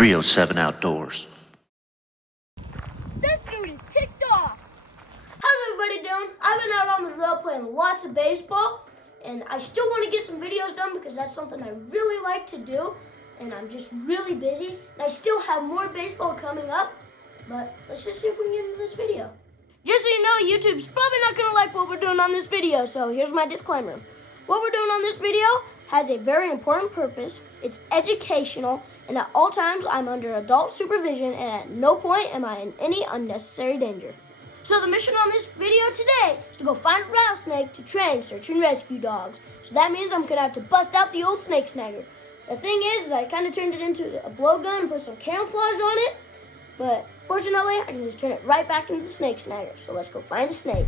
307 Outdoors. This dude is ticked off. How's everybody doing? I've been out on the road playing lots of baseball, and I still want to get some videos done because that's something I really like to do, and I'm just really busy, and I still have more baseball coming up, but let's just see if we can get into this video. Just so you know, YouTube's probably not going to like what we're doing on this video, so here's my disclaimer. What we're doing on this video has a very important purpose. It's educational, and at all times I'm under adult supervision, and at no point am I in any unnecessary danger. So the mission on this video today is to go find a rattlesnake to train search and rescue dogs. So that means I'm going to have to bust out the old snake snagger. The thing is I kind of turned it into a blowgun and put some camouflage on it, but fortunately I can just turn it right back into the snake snagger. So let's go find a snake.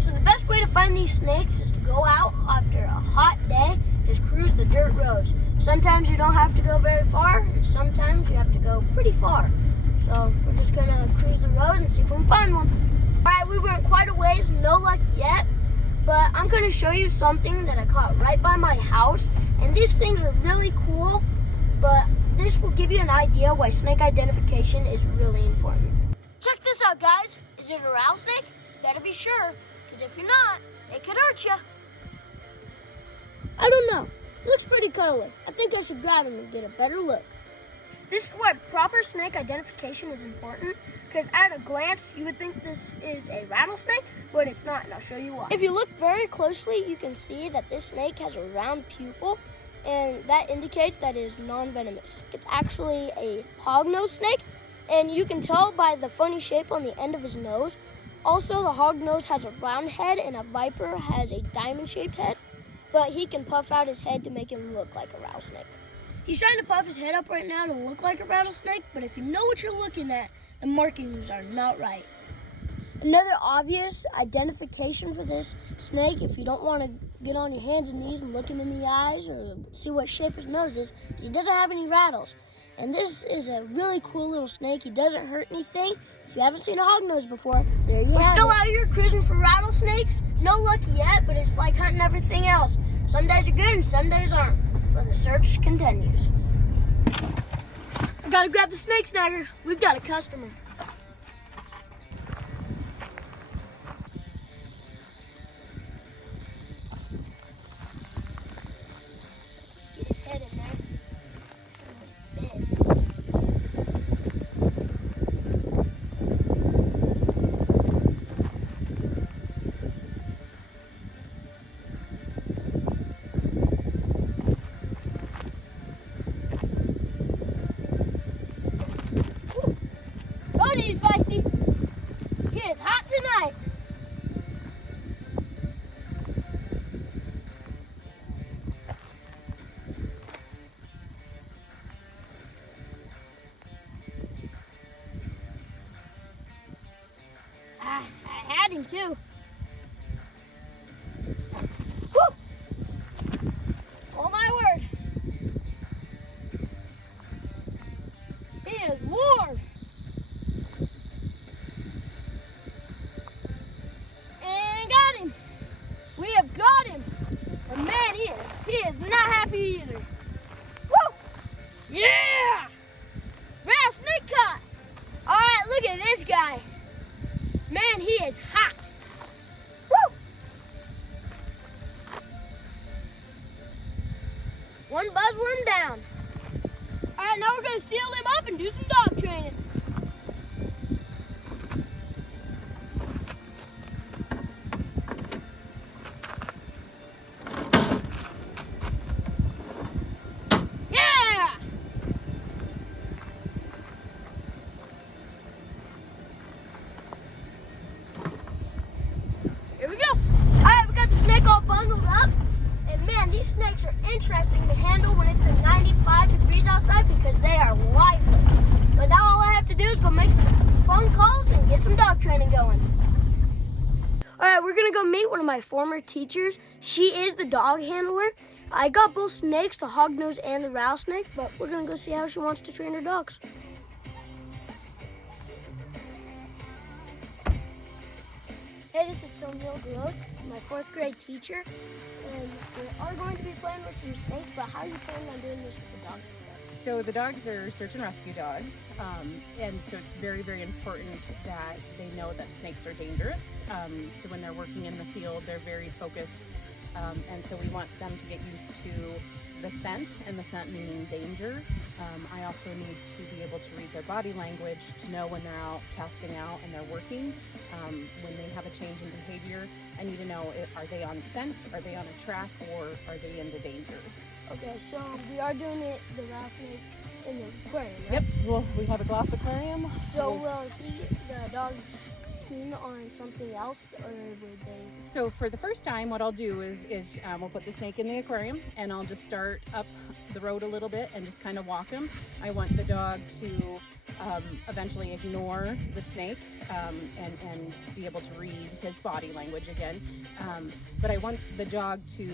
So the best way to find these snakes is to go out after a hot day, just cruise the dirt roads. Sometimes you don't have to go very far, and sometimes you have to go pretty far. So we're just gonna cruise the road and see if we can find one. All right, we went quite a ways, no luck yet, but I'm gonna show you something that I caught right by my house. And these things are really cool, but this will give you an idea why snake identification is really important. Check this out, guys. Is it a rattlesnake? You better be sure, because if you're not, it could hurt you. I don't know. It looks pretty cuddly. I think I should grab him and get a better look. This is why proper snake identification is important, because at a glance, you would think this is a rattlesnake, but it's not, and I'll show you why. If you look very closely, you can see that this snake has a round pupil, and that indicates that it is non-venomous. It's actually a hognose snake, and you can tell by the funny shape on the end of his nose. Also, the hognose has a round head, and a viper has a diamond-shaped head, but he can puff out his head to make him look like a rattlesnake. He's trying to puff his head up right now to look like a rattlesnake, but if you know what you're looking at, the markings are not right. Another obvious identification for this snake, if you don't want to get on your hands and knees and look him in the eyes or see what shape his nose is he doesn't have any rattles. And this is a really cool little snake. He doesn't hurt anything. If you haven't seen a hognose before, there you have it. We're still out here cruising for rattlesnakes. No luck yet, but it's like hunting everything else. Some days are good and some days aren't. But the search continues. I gotta grab the snake snagger. We've got a customer. Get his head in there. He's feisty. It is hot tonight. I had him too. Woo! Oh my word. He is warm. We have got him. But man, he is not happy either. Woo! Yeah! Rattlesnake caught. All right, look at this guy. Man, he is hot. Woo! One buzzworm down. All right, now we're gonna seal him up and do some dog training. Here we go. All right, we got the snake all bundled up. And man, these snakes are interesting to handle when it's been 95 degrees outside because they are lively. But now all I have to do is go make some phone calls and get some dog training going. All right, we're gonna go meet one of my former teachers. She is the dog handler. I got both snakes, the hognose and the rattlesnake, but we're gonna go see how she wants to train her dogs. Hey, this is Tennille Grosz, my 4th grade teacher, and we are going to be playing with some snakes, but how are you planning on doing this with the dogs today? So the dogs are search and rescue dogs, and so it's very, very important that they know that snakes are dangerous. So when they're working in the field, they're very focused, and so we want them to get used to the scent, and the scent meaning danger. I also need to be able to read their body language to know when they're out casting out and they're working. When they have a change in behavior, I need to know, are they on scent, are they on a track, or are they into danger? Okay, so we are doing the rattlesnake in the aquarium, right? Yep, well, we have a glass aquarium. So will the dogs keen on something else, or would they? So for the first time, what I'll do is we'll put the snake in the aquarium, and I'll just start up the road a little bit and just kind of walk him. I want the dog to eventually ignore the snake and be able to read his body language again. But I want the dog to,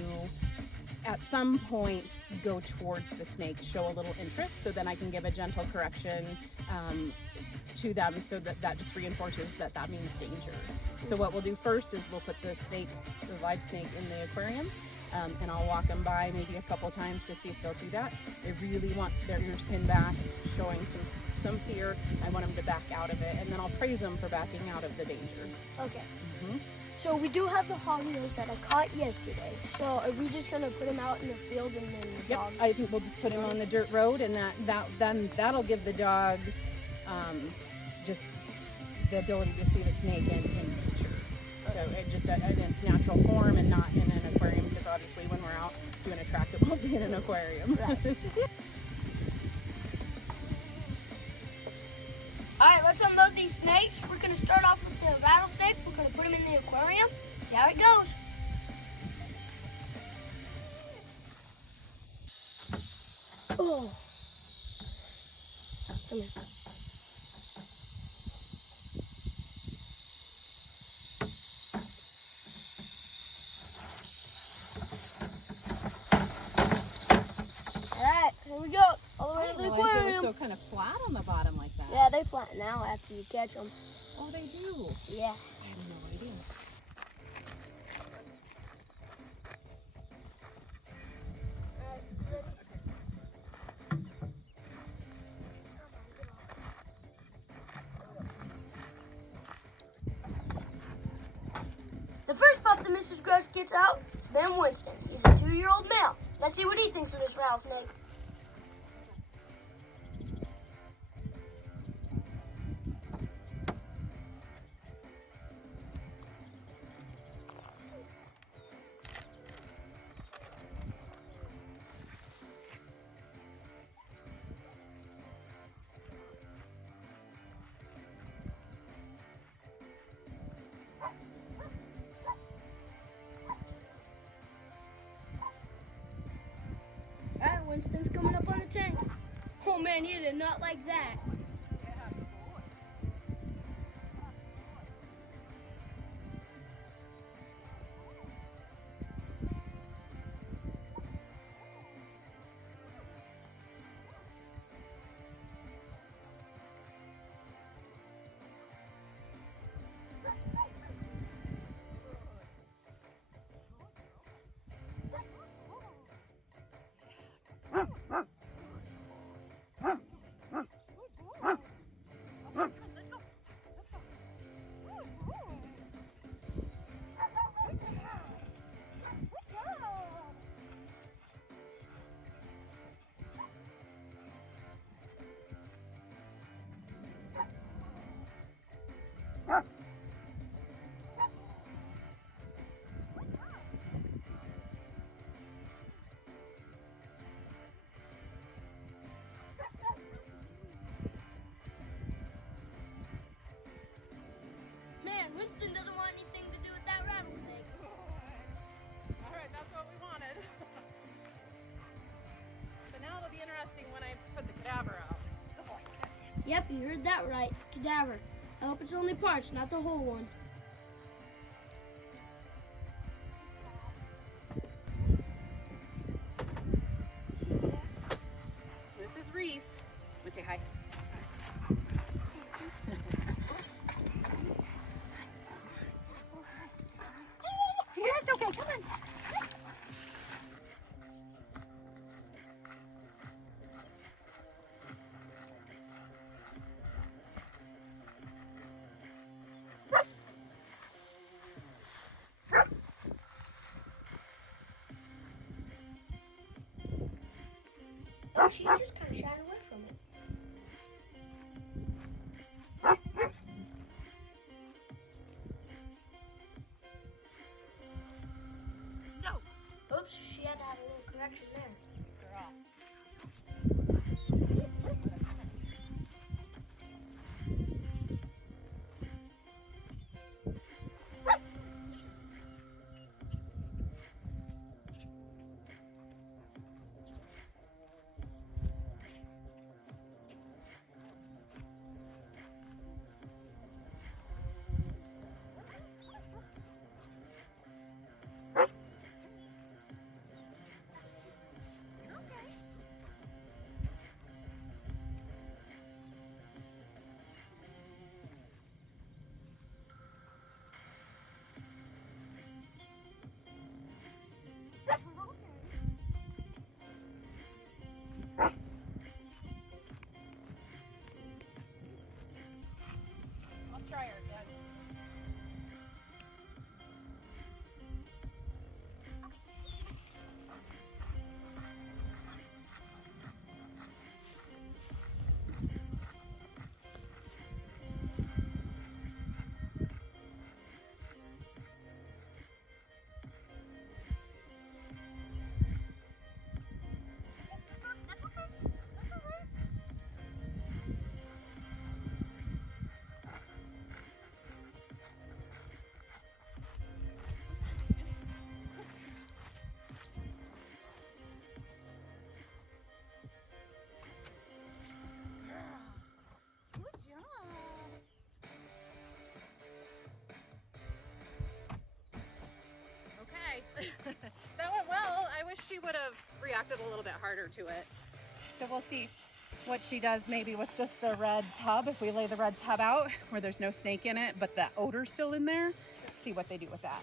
at some point, go towards the snake, show a little interest, so then I can give a gentle correction to them, so that just reinforces that means danger. So what we'll do first is we'll put the live snake in the aquarium, and I'll walk them by maybe a couple times to see if they'll do that. They really want their ears pinned back, showing some fear. I want them to back out of it, and then I'll praise them for backing out of the danger. Okay. So we do have the hognose that I caught yesterday. So are we just gonna put him out in the field and then the Yep, dogs? I think we'll just put him on the dirt road, and then that'll give the dogs just the ability to see the snake in nature. So it just in its natural form and not in an aquarium, because obviously when we're out doing a track, it won't be in an aquarium. Right. All right, let's unload these snakes. We're gonna start off with the rattlesnake. We're gonna put him in the aquarium, see how it goes. Oh. Come here. All right, here we go. All the way to the aquarium. They go kind of flat on the bottom like that. Yeah, they flatten out after you catch them. Oh, they do? Yeah. I have no idea. The first pup that Mrs. Grosz gets out is named Winston. He's a 2-year-old male. Let's see what he thinks of this rattlesnake. Alright, Winston's coming up on the tank. Oh man, he did not like that. Man, Winston doesn't want anything to do with that rattlesnake. All right, that's what we wanted. So now it'll be interesting when I put the cadaver out. Yep, you heard that right. Cadaver. I hope it's only parts, not the whole one. This is Reece. Let's say hi. Oh, she's just kind of shying away from it. No. Oops, she had to have a little correction there. Girl. Let's try her again. That went well. I wish she would have reacted a little bit harder to it. So we'll see what she does maybe with just the red tub. If we lay the red tub out where there's no snake in it, but the odor's still in there, see what they do with that.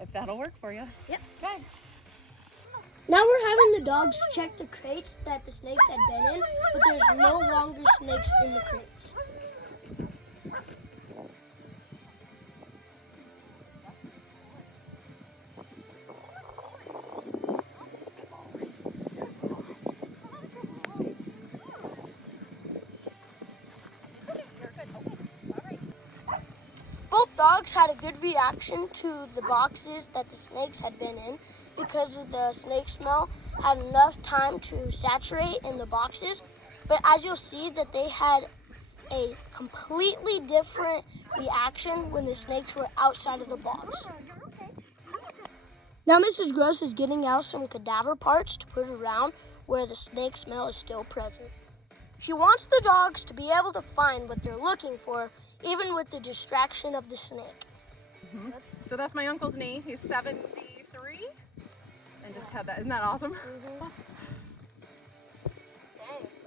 If that'll work for you. Yep. Okay. Now we're having the dogs check the crates that the snakes had been in, but there's no longer snakes in the crates. Both dogs had a good reaction to the boxes that the snakes had been in because the snake smell had enough time to saturate in the boxes. But as you'll see that they had a completely different reaction when the snakes were outside of the box. Now Mrs. Grosz is getting out some cadaver parts to put around where the snake smell is still present. She wants the dogs to be able to find what they're looking for, even with the distraction of the snake. Mm-hmm. So that's my uncle's knee. He's 73 and just had that. Isn't that awesome? Mm-hmm.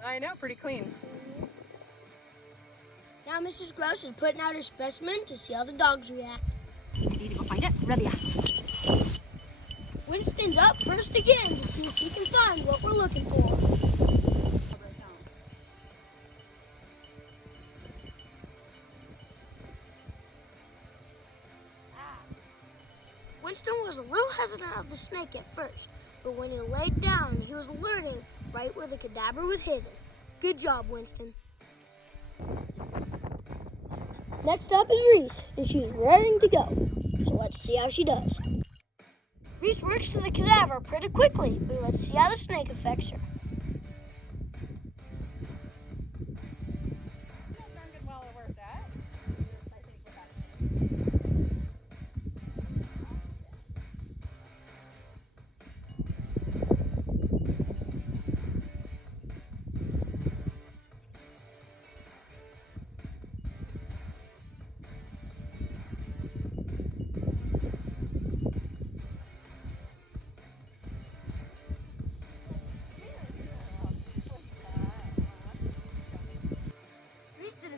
I know, pretty clean. Mm-hmm. Now Mrs. Grosz is putting out her specimen to see how the dogs react. Ready to go find it? Ready. Winston's up first again to see if he can find what we're looking for. Winston was a little hesitant of the snake at first, but when he laid down, he was alerting right where the cadaver was hidden. Good job, Winston. Next up is Reece, and she's raring to go. So let's see how she does. Reece works to the cadaver pretty quickly, but let's see how the snake affects her.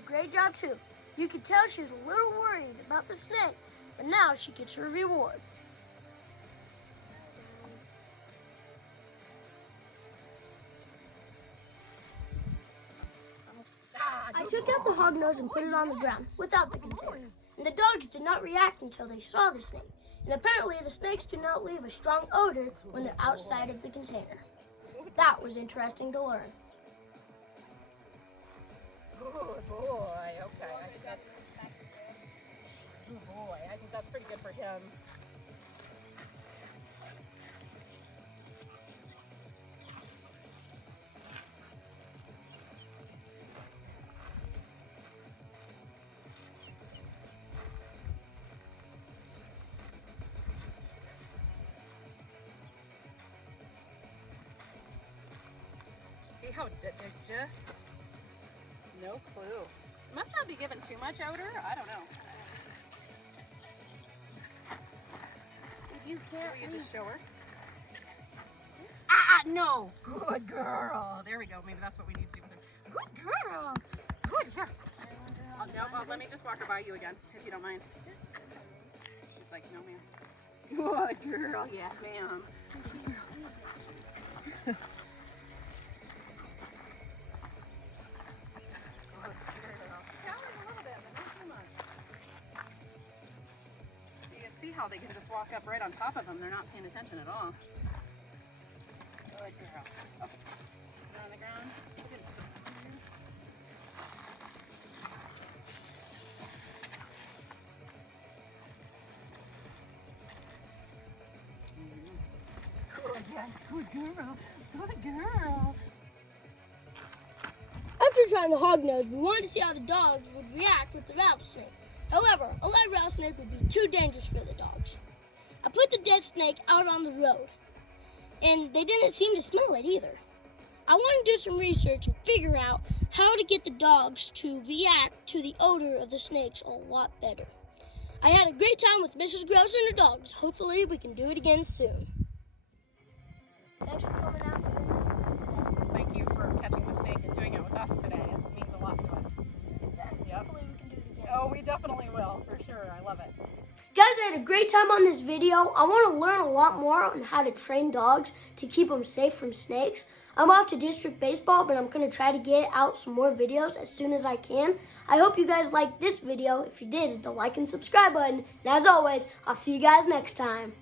Great job too. You could tell she was a little worried about the snake, but now she gets her reward. I took out the hognose and put it on the ground without the container, and the dogs did not react until they saw the snake. And apparently the snakes do not leave a strong odor when they're outside of the container. that was interesting to learn. Good boy. Okay. Good boy. I think that's pretty good for him. See how they're just no clue. Must not be given too much odor. I don't know. You can't. Will you just show her? Ah, no. Good girl. There we go. Maybe that's what we need to do with her. Good girl. Good. Here. No, let me just walk her by you again, if you don't mind. She's like, no, ma'am. Good girl. Yes, ma'am. See how they can just walk up right on top of them. They're not paying attention at all. Good girl. Okay. Put her on the ground. Good, yes. Good girl. Good girl. After trying the hognose, we wanted to see how the dogs would react with the rattlesnake. However, a live rattlesnake would be too dangerous for the dogs. I put the dead snake out on the road, and they didn't seem to smell it either. I wanted to do some research and figure out how to get the dogs to react to the odor of the snakes a lot better. I had a great time with Mrs. Grosz and the dogs. Hopefully we can do it again soon. Thanks for coming out and doing this today. Thank you for catching the snake and doing it with us today. It means a lot to us. Exactly. Yep. Hopefully we can do it again. Oh, we definitely will, for sure. I love it. Guys, I had a great time on this video. I want to learn a lot more on how to train dogs to keep them safe from snakes. I'm off to district baseball, but I'm going to try to get out some more videos as soon as I can. I hope you guys liked this video. If you did, hit the like and subscribe button. And as always, I'll see you guys next time.